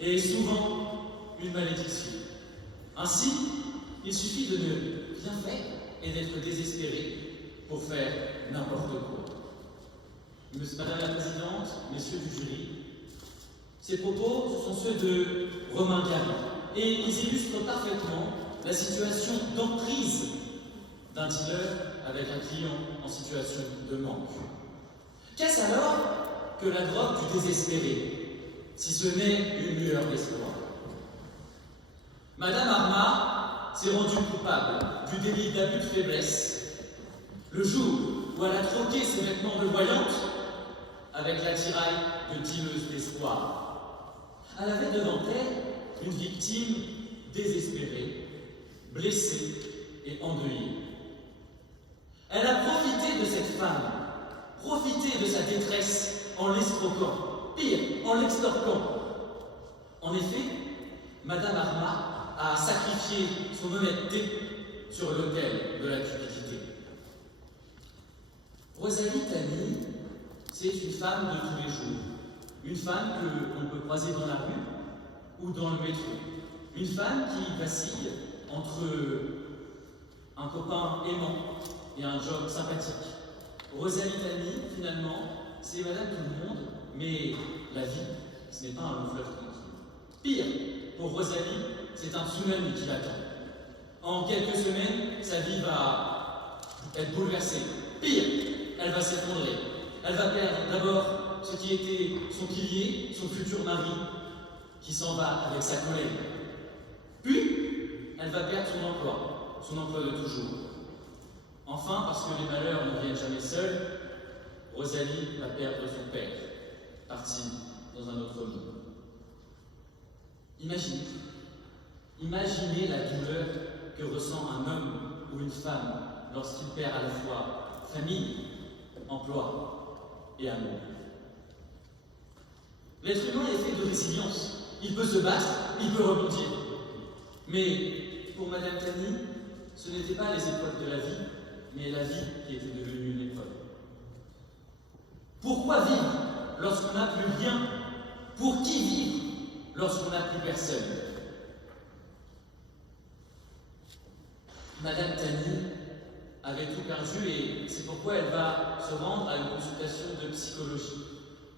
et souvent une malédiction. Ainsi, il suffit de ne rien faire et d'être désespéré pour faire n'importe quoi. Madame la Présidente, Messieurs du jury, ces propos sont ceux de Romain Gary et ils illustrent parfaitement la situation d'emprise d'un dealer avec un client en situation de manque. Qu'est-ce alors que la drogue du désespéré, si ce n'est une lueur d'espoir? Madame Arma s'est rendue coupable du délit d'abus de faiblesse le jour où elle a troqué ses vêtements de voyante avec l'attirail de dealeuse d'espoir. Elle avait devant elle une victime désespérée, blessée et endeuillée. Elle a profité de cette femme, profité de sa détresse en l'escroquant, pire, en l'extorquant. En effet, Madame Arma a sacrifié son honnêteté sur l'autel de la cupidité. Rosalie Tani, c'est une femme de tous les jours, une femme que l'on peut croiser dans la rue ou dans le métro, une femme qui vacille entre un copain aimant et un job sympathique. Rosalie Tani, finalement, c'est Madame Tout-le-Monde, mais la vie, ce n'est pas un long fleuve tranquille. Pire, pour Rosalie, c'est un tsunami qui l'attend. En quelques semaines, sa vie va être bouleversée. Pire, elle va s'effondrer. Elle va perdre d'abord ce qui était son pilier, son futur mari, qui s'en va avec sa collègue. Puis, elle va perdre son emploi de toujours. Enfin, parce que les malheurs ne viennent jamais seuls, Rosalie va perdre son père, parti dans un autre monde. Imaginez la douleur que ressent un homme ou une femme lorsqu'il perd à la fois famille, emploi et amour. L'être humain est fait de résilience. Il peut se battre, il peut rebondir. Mais pour Madame Tani, ce n'était pas les épreuves de la vie, mais la vie qui était devenue une épreuve. Pourquoi vivre lorsqu'on n'a plus rien? Pour qui vivre lorsqu'on n'a plus personne? Madame Tani avait tout perdu et c'est pourquoi elle va se rendre à une consultation de psychologie,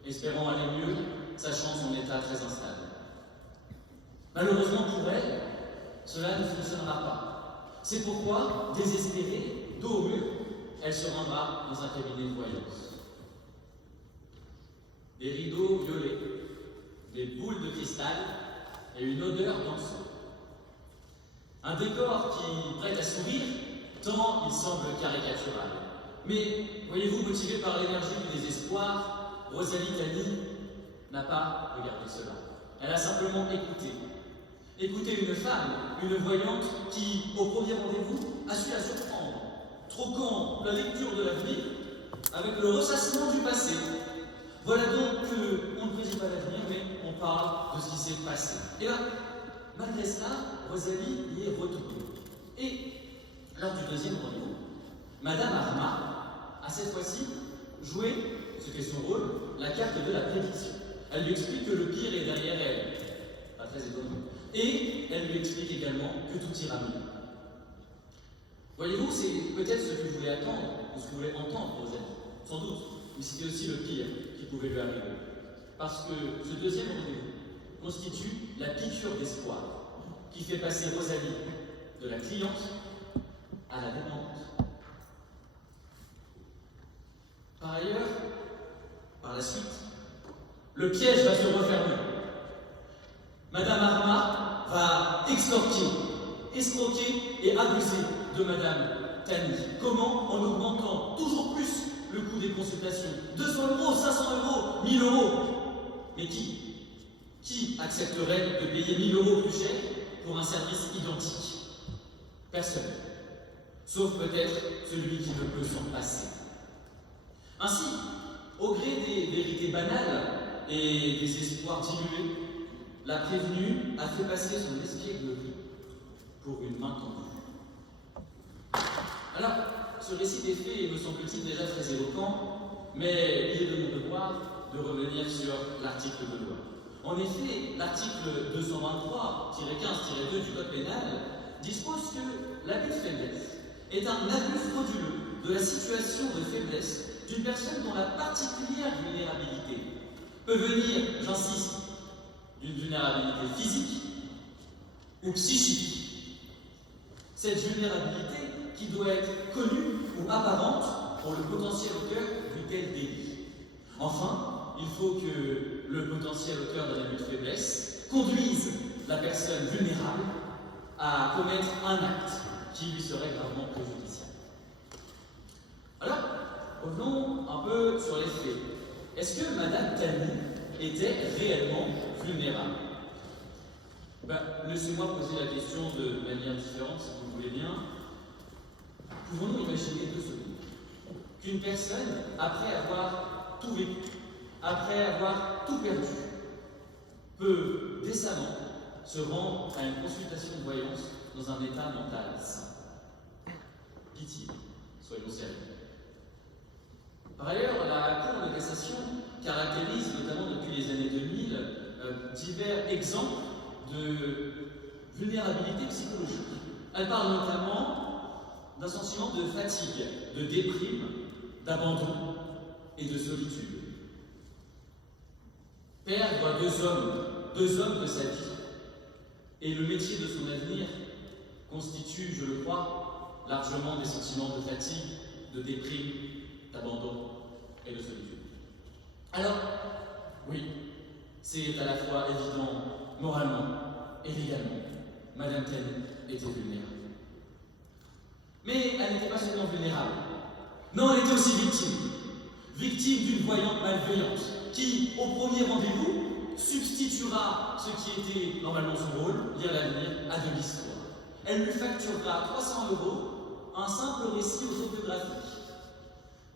espérant aller mieux, sachant son état très instable. Malheureusement pour elle, cela ne fonctionnera pas. C'est pourquoi, désespérée, dos au mur, elle se rendra dans un cabinet de voyance. Des rideaux violets, des boules de cristal et une odeur d'encens. Un décor qui prête à sourire, tant il semble caricatural. Mais, voyez-vous, motivée par l'énergie du désespoir, Rosalie Tani n'a pas regardé cela. Elle a simplement écouté. Écouté une femme, une voyante qui, au premier rendez-vous, a su la surprendre, troquant la lecture de l'avenir avec le ressassement du passé. Voilà donc qu'on ne prédit pas l'avenir, mais on parle de ce qui s'est passé. Et là, malgré cela, Rosalie y est retournée. Et lors du deuxième rendez-vous, Madame Arma a cette fois-ci joué, ce qu'est son rôle, la carte de la prédiction. Elle lui explique que le pire est derrière elle. Pas très étonnant. Et elle lui explique également que tout ira mieux. Voyez-vous, c'est peut-être ce que je voulais attendre, ou ce que voulait entendre Rosalie, sans doute, mais c'était aussi le pire qui pouvait lui arriver. Parce que ce deuxième rendez-vous constitue la piqûre d'espoir qui fait passer Rosalie de la cliente à la dépendante. Par ailleurs, par la suite, le piège va se refermer. Madame Arma va escroquer et abuser de Madame Tani. Comment? En augmentant toujours plus le coût des consultations. 200 €, 500 €, 1000 €. Mais qui accepterait de payer 1000 € plus cher pour un service identique? Personne. Sauf peut-être celui qui ne peut s'en passer. Ainsi, au gré des vérités banales et des espoirs dilués, la prévenue a fait passer son espièglerie pour une main tendue. Alors, ce récit des faits me semble-t-il déjà très éloquent, mais il est de mon devoir de revenir sur l'article de loi. En effet, l'article 223-15-2 du Code pénal dispose que l'abus de faiblesse est un abus frauduleux de la situation de faiblesse d'une personne dont la particulière vulnérabilité peut venir, j'insiste, d'une vulnérabilité physique ou psychique. Cette vulnérabilité qui doit être connue ou apparente pour le potentiel auteur du tel délit. Enfin, il faut que le potentiel auteur d'un abus de faiblesse conduise la personne vulnérable à commettre un acte qui lui serait gravement préjudiciable. Alors, revenons un peu sur les faits. Est-ce que Madame Tani était réellement vulnérable? Laissez-moi poser la question de manière différente, si vous voulez bien. Pouvons-nous imaginer 2 secondes qu'une personne, après avoir tout vécu, après avoir tout perdu, peut décemment se rendre à une consultation de voyance dans un état mental sain? Pitié, soyons sérieux. Par ailleurs, la Cour de cassation caractérise, notamment depuis les années 2000, divers exemples de vulnérabilité psychologique. Elle parle notamment d'un sentiment de fatigue, de déprime, d'abandon et de solitude. Perdre 2 hommes de sa vie et le métier de son avenir constitue, je le crois, largement des sentiments de fatigue, de déprime, d'abandon et de solitude. Alors, oui, c'est à la fois évident moralement et légalement. Madame Tani était vulnérable. Mais elle n'était pas seulement vulnérable. Non, elle était aussi victime. Victime d'une voyante malveillante qui, au premier rendez-vous, substituera ce qui était normalement son rôle, lire l'avenir, à de l'histoire. Elle lui facturera 300 € un simple récit autobiographique.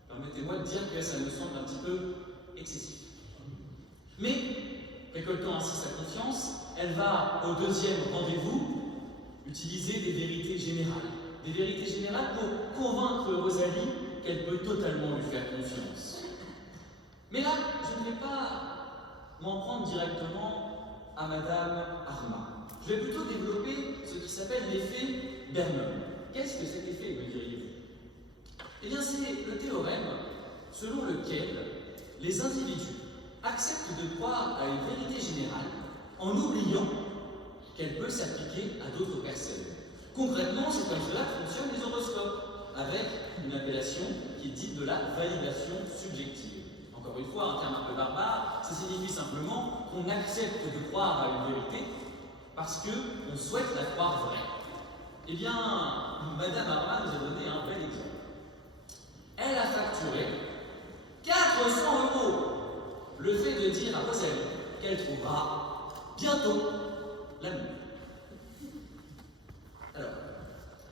Permettez-moi de dire que ça me semble un petit peu excessif. Mais, récoltant ainsi sa confiance, elle va au 2e rendez-vous utiliser des vérités générales. Des vérités générales pour convaincre Rosalie qu'elle peut totalement lui faire confiance. Mais là, je ne vais pas m'en prendre directement à Madame Arma. Je vais plutôt développer ce qui s'appelle l'effet Bernoulli. Qu'est-ce que cet effet, me diriez-vous? Eh bien, c'est le théorème selon lequel les individus acceptent de croire à une vérité générale en oubliant qu'elle peut s'appliquer à d'autres personnes. Concrètement, c'est comme cela que fonctionnent les horoscopes, avec une appellation qui est dite de la validation subjective. Encore une fois, un terme un peu barbare, ça signifie simplement qu'on accepte de croire à une vérité parce qu'on souhaite la croire vraie. Eh bien, Madame Arma nous a donné un bel exemple. Elle a facturé 400 € le fait de dire à Rosalie qu'elle trouvera bientôt l'amour. Alors,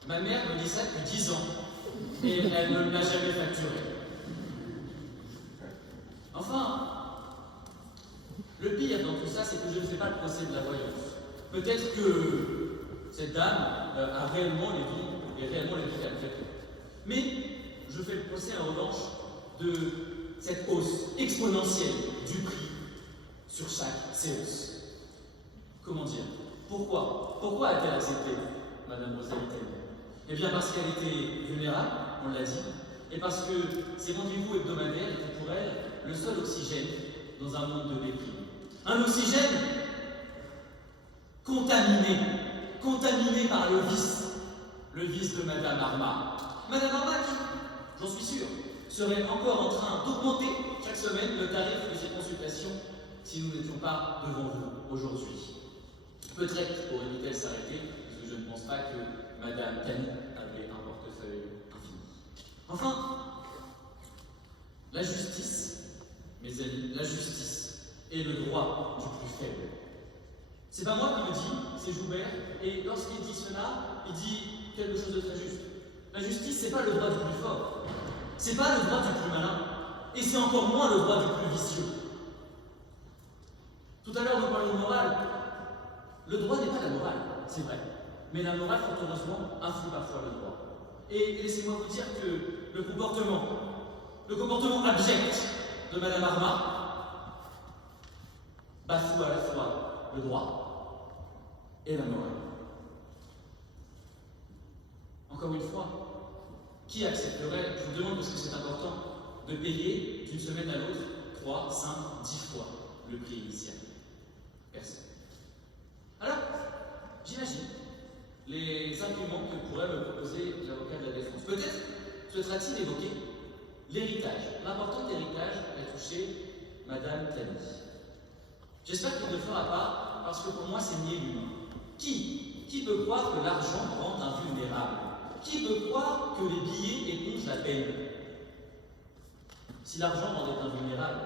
ma mère me dit ça depuis 10 ans et elle ne l'a jamais facturé. Enfin, le pire dans tout ça, c'est que je ne fais pas le procès de la voyance. Peut-être que cette dame a réellement les dons et réellement les dons qu'elle fait. Mais je fais le procès en revanche de cette hausse exponentielle du prix sur chaque séance. Comment dire? Pourquoi a-t-elle accepté Madame Rosalie Tani? Eh bien parce qu'elle était vulnérable, on l'a dit, et parce que ces rendez-vous hebdomadaires étaient pour elle le seul oxygène dans un monde de déprime. Un oxygène contaminé par le vice de Madame Arma. Madame Arma qui, j'en suis sûr, serait encore en train d'augmenter chaque semaine le tarif de ses consultations si nous n'étions pas devant vous aujourd'hui. Peut-être aurait-elle s'arrêter, parce que je ne pense pas que Madame Tani avait un portefeuille infini. Enfin, la justice, mes amis, la justice est le droit du plus faible. C'est pas moi qui le dis, c'est Joubert, et lorsqu'il dit cela, il dit quelque chose de très juste. La justice, c'est pas le droit du plus fort, c'est pas le droit du plus malin, et c'est encore moins le droit du plus vicieux. Tout à l'heure, nous parlions de morale. Le droit n'est pas la morale, c'est vrai, mais la morale, fort heureusement, influe parfois le droit. Et laissez-moi vous dire que le comportement abject de Madame Arma bafoue à la fois le droit et la morale. Encore une fois, qui accepterait, je vous demande parce que c'est important, de payer d'une semaine à l'autre 3, 5, 10 fois le prix initial? Personne. Alors, j'imagine les arguments que pourrait me proposer l'avocat de la défense. Peut-être souhaitera-t-il évoquer l'héritage, l'important héritage qu'a touché Madame Tani. J'espère qu'il ne le fera pas, parce que pour moi c'est nier l'humain. Qui peut croire que l'argent rend invulnérable? Qui peut croire que les billets épongent la peine? Si l'argent rendait invulnérable,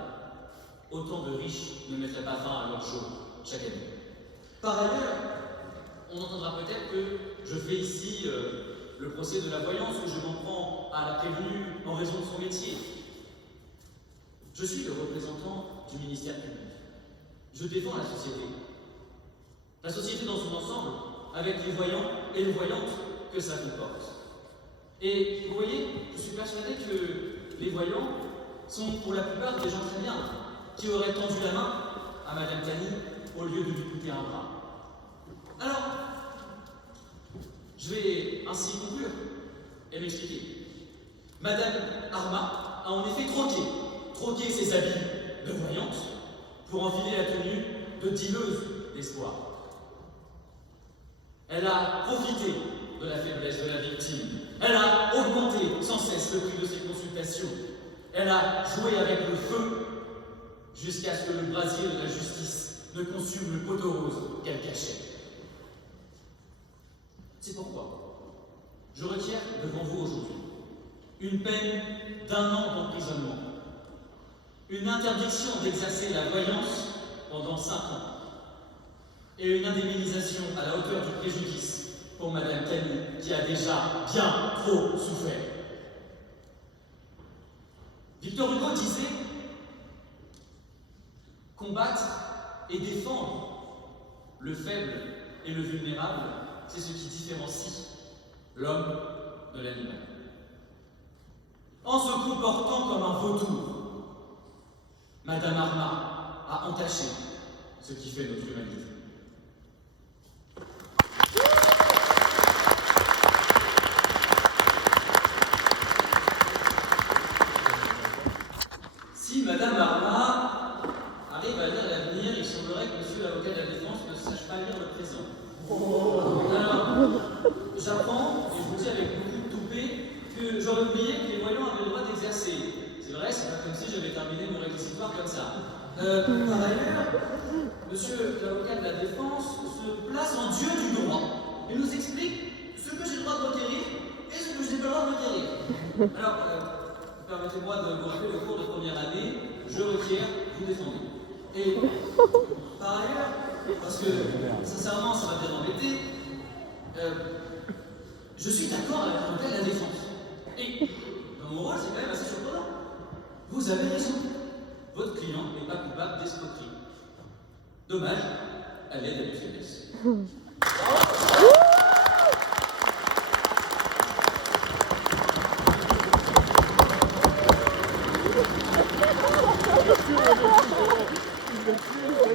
autant de riches ne mettraient pas fin à leur jour chaque année. Par ailleurs, on entendra peut-être que je fais ici le procès de la voyance, que je m'en prends à la prévenue en raison de son métier. Je suis le représentant du ministère public. Je défends la société. La société dans son ensemble, avec les voyants et les voyantes que ça comporte. Et vous voyez, je suis persuadé que les voyants sont pour la plupart des gens très bien, qui auraient tendu la main à Madame Tani au lieu de lui coûter un bras. Alors, je vais ainsi conclure et m'expliquer. Madame Arma a en effet troqué ses habits de voyante pour enfiler la tenue de dealeuse d'espoir. Elle a profité de la faiblesse de la victime. Elle a augmenté sans cesse le prix de ses consultations. Elle a joué avec le feu jusqu'à ce que le brasier de la justice ne consume le poteau rose qu'elle cachait. C'est pourquoi je requiers devant vous aujourd'hui une peine d'1 an d'emprisonnement, une interdiction d'exercer la voyance pendant 5 ans et une indemnisation à la hauteur du préjudice pour Madame Tani qui a déjà bien trop souffert. Victor Hugo disait « Combattre et défendre le faible et le vulnérable, c'est ce qui différencie l'homme de l'animal. En se comportant comme un vautour, Madame Arma a entaché ce qui fait notre humanité. » Si Madame Arma arrive à lire l'avenir, il semblerait que Monsieur l'avocat de la défense ne sache pas lire le présent. Alors, j'apprends, et je vous dis avec beaucoup de toupet, que j'aurais oublié que les voyants avaient le droit d'exercer. C'est vrai, c'est pas comme si j'avais terminé mon réquisitoire comme ça. Par ailleurs, Monsieur l'avocat de la défense se place en dieu du droit et nous explique ce que j'ai le droit de requérir et ce que je n'ai pas le droit de requérir. Alors, permettez-moi de vous rappeler le cours de première année, je requiers, vous défendez. Et par ailleurs, parce que sincèrement ça va bien m'embêter, je suis d'accord avec l'avocat de la défense. Et dans mon rôle, c'est quand même assez surprenant. Vous avez raison. Votre client n'est pas coupable d'escroquerie. Dommage, à l'aide à une faiblesse. Merci.